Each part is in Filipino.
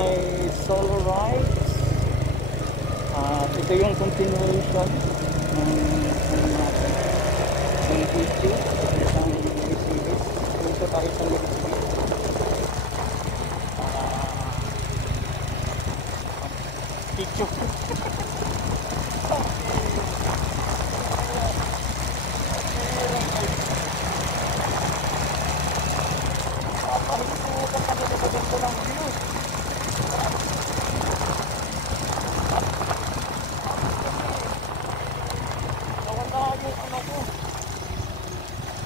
may solo rides. Ito yung continuation ng CBT, isang series. Dito tayo sa Legazpi. Picture.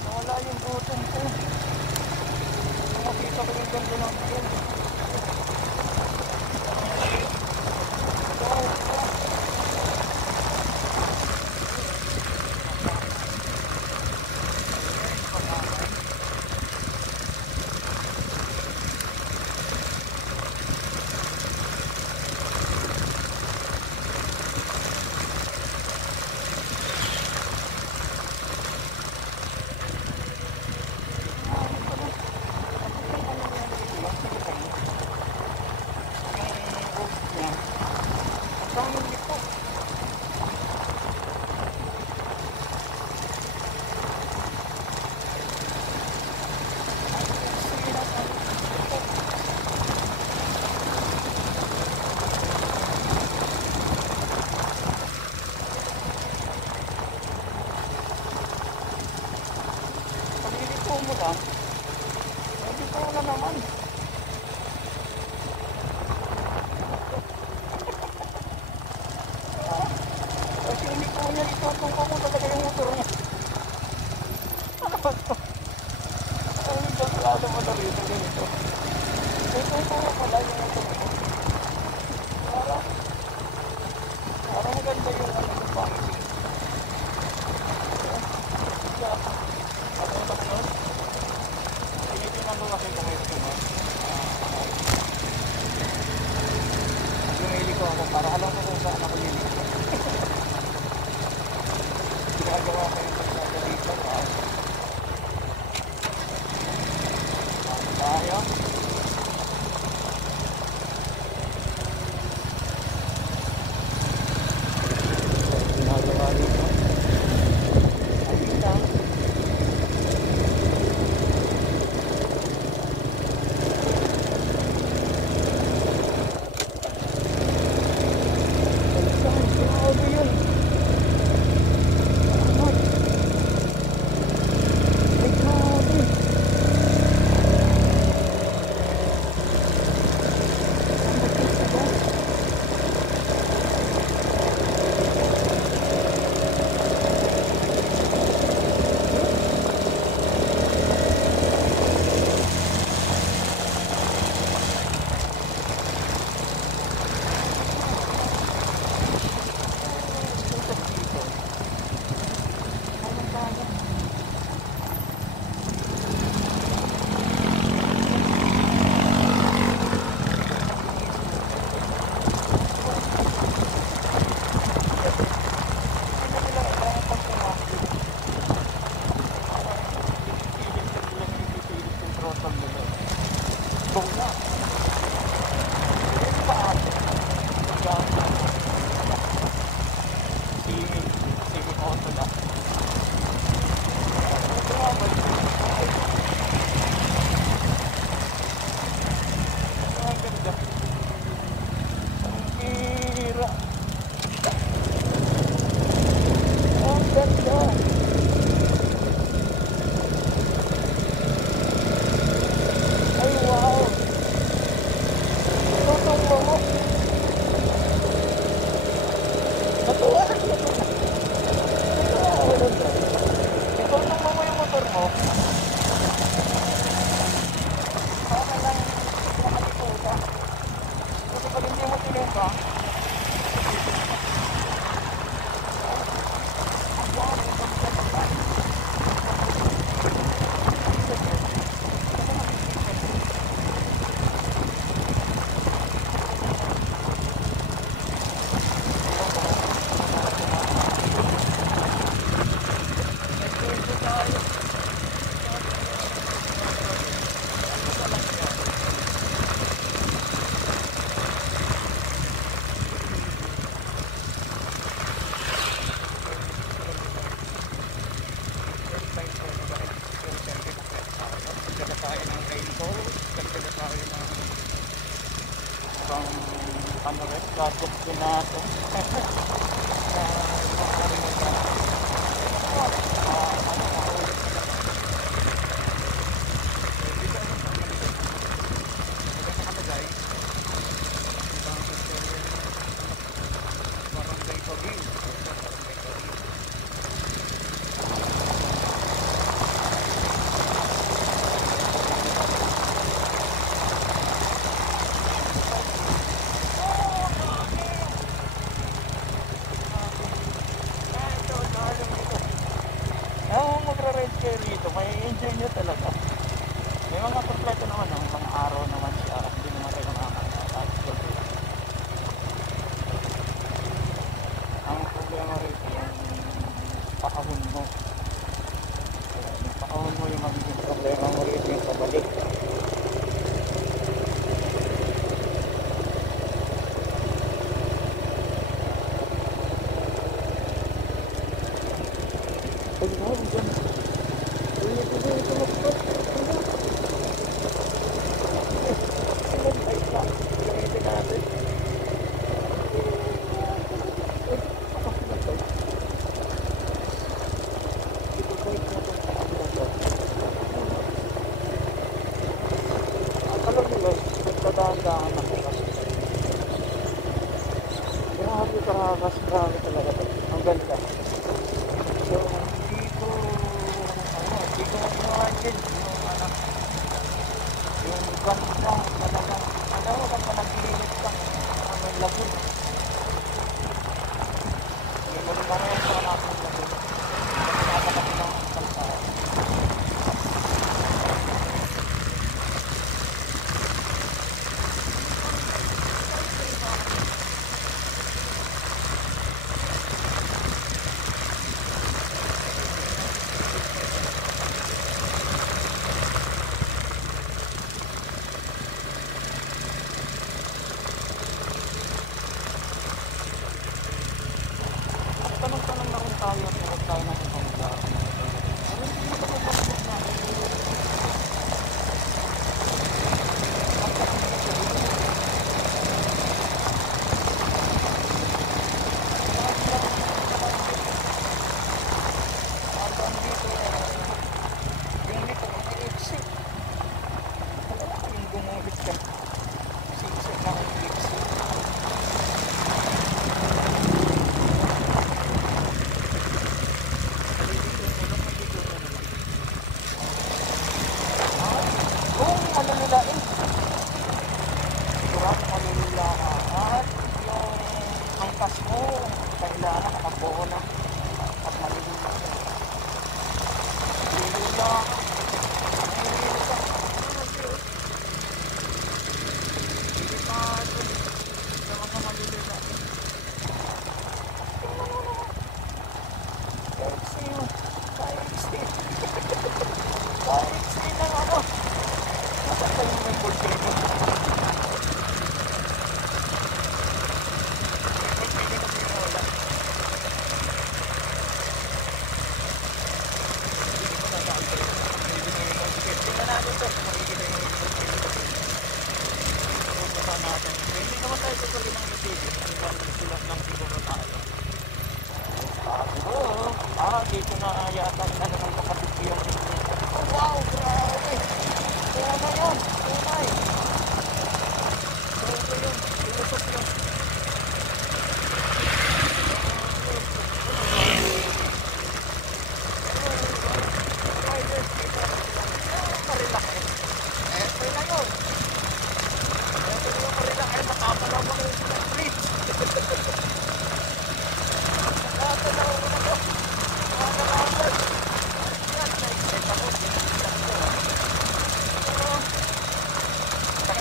Nawala yung butong ko. Nakita ko yung ganda ng view. Mo lang. Hindi ko na naman. Kasi hindi ko niya itutong ko talaga yung motor niya. Ano ba ito? Ano yung plado mo na rito ganito? Itutong ko pala yung motor mo. Parang maganda yung ano yung pangit. Ano kasi kung ito mo? Lumili ko ako para alam ko kung saan ako lumili. Ginagawa ko yung pagkaka dito. Tayo. Ginagawa dito. Ayun lang. Ay wow! Saka yung mga pang ano rin, gadget din natin. Na makakari mo ba? Ano, makaulit na lang. Dito ano sa malikot. Dito sa kalagay. Ibang social barangay Pagil. Barangay Pagil. Yung magra-ride kayo rito, may enjoy nyo talaga. May mga kompleto naman, no? May mga araw naman siya. Hindi naman kayo makakataas. Ang problema rito, yung pakahon mo. Yung pakahon mo yung magiging problema mo rito yung pabalik. Pag mo, dyan. Ito. Ay, pa. Gamitin natin. Alam nila, nagtadaan-daan ako kasi. Grabe karakas, grabe talaga to. Ang ganda. So, hindi ko ma-imagine yung ganda talagang, alam mo, kung panaginip ka, may lagun. May lagun na ngayon sa kanakang lagun. Kasi nakalaki ng kalsada. Tanong-tanong na rin tayo at meron tayo ng ibang lugar. Ano hindi mo ba mababok na? Yung dito, mag-iipsik. Wala kayong gumuhit ka. Iisip na kayong iipsik. Kung malululain, sigurado malulula ka at yung angkas mo, kailangan nakabuo na at malulula ka. Malulula ka. Hindi pa ito sa mga malulula. Kahit sa'yo, ng ano. Nasaan yung may volcano? Volcano na pinawala. Hindi ko nasaan ko yun. Hindi na yung volcano. Tingnan natin ito. Makikita yung volcano. Pupunta natin. Hindi naman tayo tutuloy ng video. Sulat lang siguro tayo. Dito na yata inano ng kapatid ko yung oh, wow, grabe! Kaya na yun! Tunay! Grabe yun! Pilusok yun! Riders dito! Marilaki! Eto na yun! Eto na yung marilaki! Makapalawa kayo sa bridge! Nakatalaw ko na to! Nakatalaw! Yan! Naisip ako!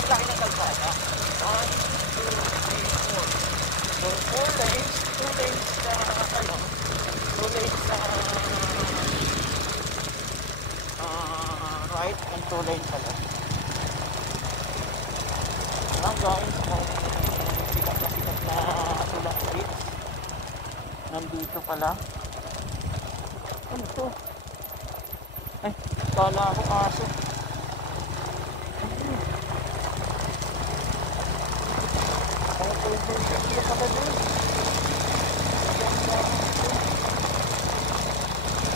Laki ng kalsada. 1, 2, 3, 4. So, 4 lanes, 2 lanes sa, 2 lanes sa right and 2 lanes sa left. Alam guys, kung sikat na tulak streets, nandito pala. Ano to? Ay, kala ako aso. Ganda pala doon.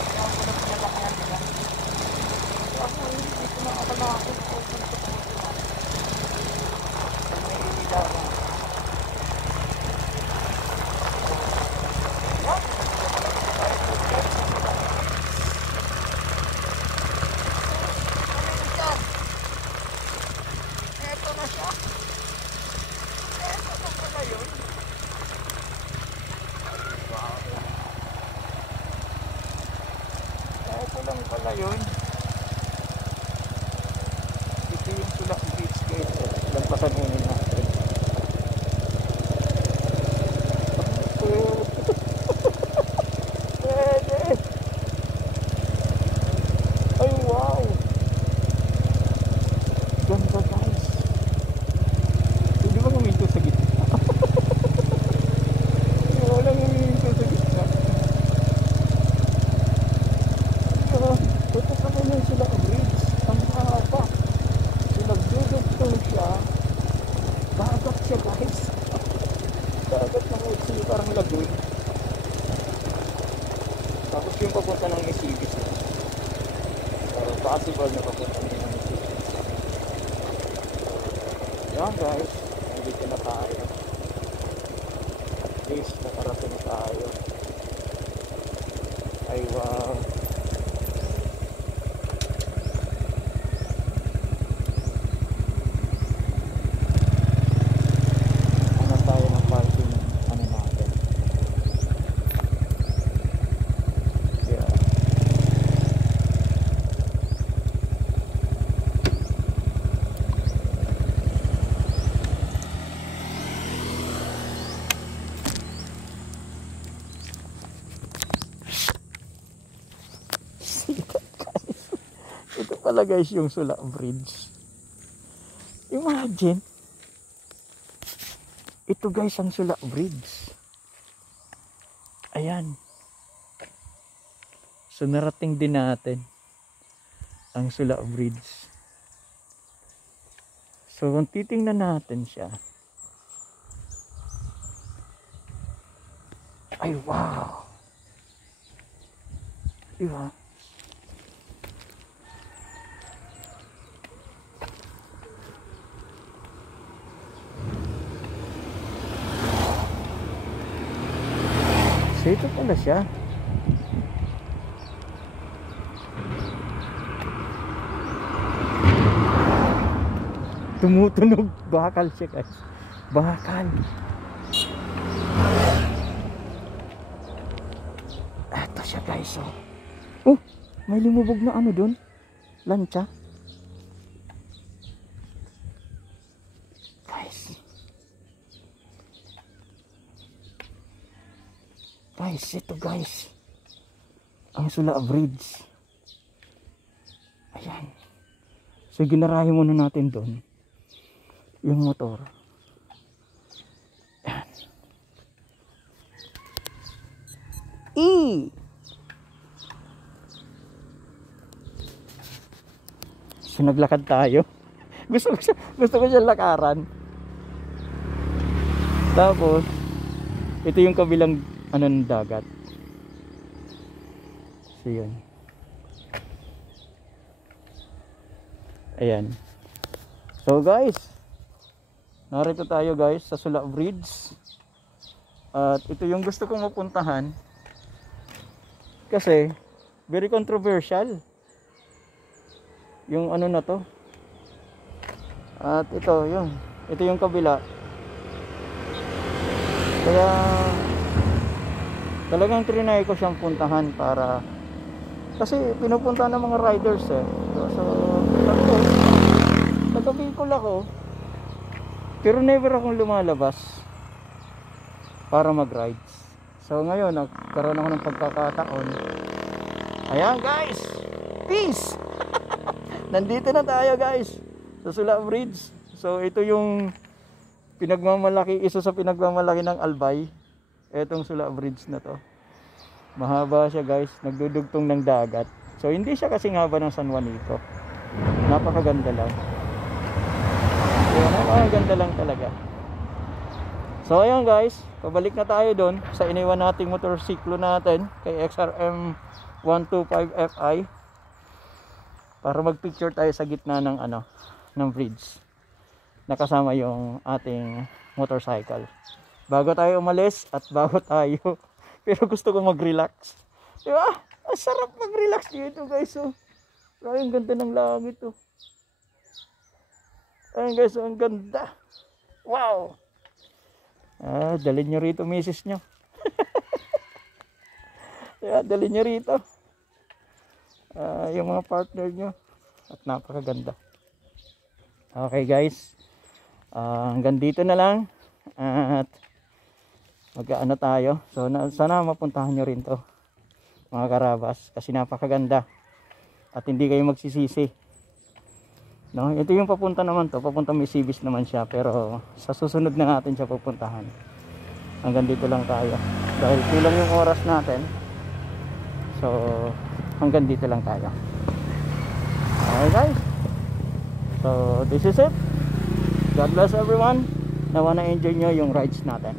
Kaya ako na pinalakihan nila. Kaya ako hindi dito na akala ako na may ilaw na. Eto na siya. Eto na pala yun. Wow. Eto lang pala yun. Ito yung Sulak Beach guys. Lampasan muna natin. Pwede. Ay wow. Ganda guys. Hindi ba huminto sa gitna? Walang huminto sa gitna. Ito pa naman sila bridge. Ang haba. Nagdudugtong siya. Dagat siya guys. Dagat ng Exil, parang lagoy. Tapos yung papunta ng Isibis. Possible na papunta ng Isibis. Yan guys, nandito na tayo. At least nakarating tayo. Ay wow. Ito pala guys yung Sulak Bridge. Imagine. Ito guys ang Sulak Bridge. Ayan. So narating din natin ang Sulak Bridge. So kung titingnan natin siya. Ay wow. Diba? So ito pala siya. Tumutunog. Bakal siya guys. Bakal. Ito siya guys. Oh, may lumubog na ano dun. Lancha. Guys, ito guys. Ang Sulak Bridge. Ayan. So ginarahin muna natin doon yung motor. Ayan. So naglakad tayo. Gusto ko siyang lakaran. Tapos ito yung kabilang ano ng dagat. So yun. Ayan. So guys, narito tayo guys sa Sulak Bridge. At ito yung gusto kong mapuntahan. Kasi very controversial yung ano na to. At ito yung kabila. Kaya talagang trinay ko siyang puntahan para kasi pinupunta ng mga riders so taga-Bicol ako pero never akong lumalabas para mag-rides. So ngayon nagkaroon ako ng pagkakataon. Ayan guys, peace. Nandito na tayo guys sa Sulak Bridge. So ito yung isa sa pinagmamalaki ng Albay. Etong Sulak Bridge na to. Mahaba siya guys, nagdudugtong ng dagat. So hindi siya kasing haba ng San Juanico. Napakaganda lang. So napakaganda lang talaga. So ayun guys, pabalik na tayo doon sa iniwan nating motorsiklo natin kay XRM 125 Fi para magpicture tayo sa gitna ng ng bridge. Nakasama yung ating motorcycle. Bago tayo umalis at bago tayo pero gusto ko mag-relax. Di ba? Ang sarap mag-relax dito guys. Oh. Ay, ang ganda ng langit oh. Ayun guys, ang ganda. Wow. Dalhin nyo rito misis nyo. Dalhin nyo rito. Yung mga partner nyo. At napakaganda. Okay guys. Hanggang dito na lang. At mag-ano tayo. So sana mapuntahan nyo rin to mga karabas. Kasi napakaganda. At hindi kayo magsisisi. No, ito yung papunta naman to, papunta Misibis naman siya, pero sa susunod na natin siya pupuntahan. Hanggang dito lang tayo. Dahil kulang yung oras natin. So, hanggang dito lang tayo. Okay guys. So, this is it. God bless everyone. Nawa na enjoy nyo yung rides natin.